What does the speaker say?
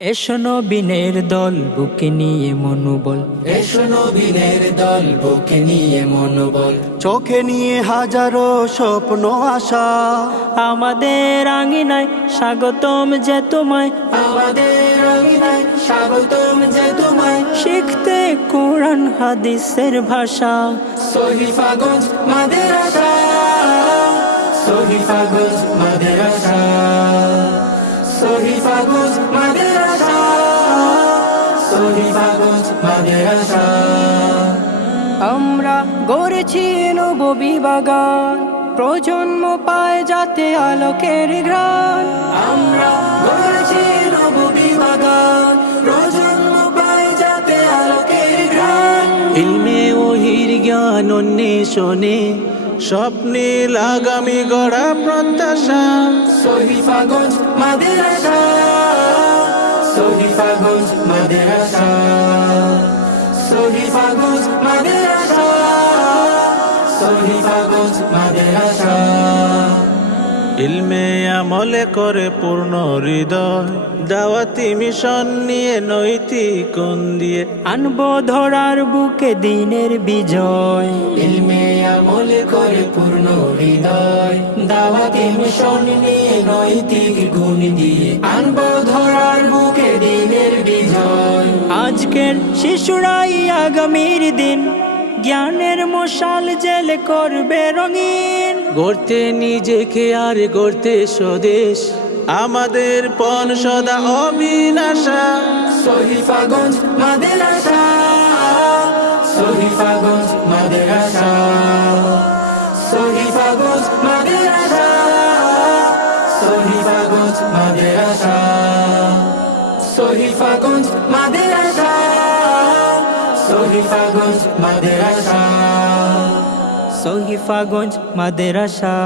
এসো নবীনের দল বুকে নিয়ে মনোবল, এসো নবীনের দল বুকে নিয়ে মনোবল, চোখে নিয়ে হাজারো স্বপ্ন আশা। আমাদের আঙিনায় স্বাগতম যে তোমায়, আমাদের আঙিনায় স্বাগতম যে তোমায়। শিখতে কোরআন হাদিসের ভাষা। সহিফাগঞ্জ মাদ্রাসা, সহিফাগঞ্জ মাদ্রাসা, সহিফাগঞ্জ মাদ্রাসা, সহিফাগঞ্জ মাদ্রাসা। আমরা গড়েছি নববী বাগান, প্রজন্ম পায় যাতে আলোকের ঘ্রাণ। আমরা গড়েছি নববী বাগান, প্রজন্ম পায় যাতে আলোকের ঘ্রাণ। ইলমে ওহির জ্ঞান অন্বেষণে স্বপ্নে আগামী গড়া প্রত্যাশা। সহিফাগঞ্জ মাদ্রাসা, সহিফাগঞ্জ মাদ্রাসা, সহিফাগঞ্জ মাদ্রাসা, সহিফাগঞ্জ মাদ্রাসা। ইলমে আমলে করে পূর্ণ হৃদয়, দাওয়াতি মিশন নিয়ে নৈতিক কোণ দিয়ে আনবো ধরার বুকে দিনের বিজয়। ইলমে আমলে করে পূর্ণ হৃদয়, দাওয়াতি মিশন নিয়ে নৈতিক গুণ দিয়ে আনবো ধরার বুকে দিনের বিজয়। আজকের শিশুরাই আগামীর দিন, জ্ঞানের মশাল জেলে করবে রঙিন। গড়তে নিজেকে আর গড়তে স্বদেশ, আমাদের পণ সদা অবিনাশা। সহিফাগঞ্জ মাদ্রাসা, সহিফাগঞ্জ মাদ্রাসা, সহিফাগঞ্জ মাদ্রাসা, সহিফাগঞ্জ মাদ্রাসা, সহিফাগঞ্জ মাদ্রাসা, সহিফাগঞ্জ মাদ্রাসা। সহিফাগঞ্জ মাদ্রাসা।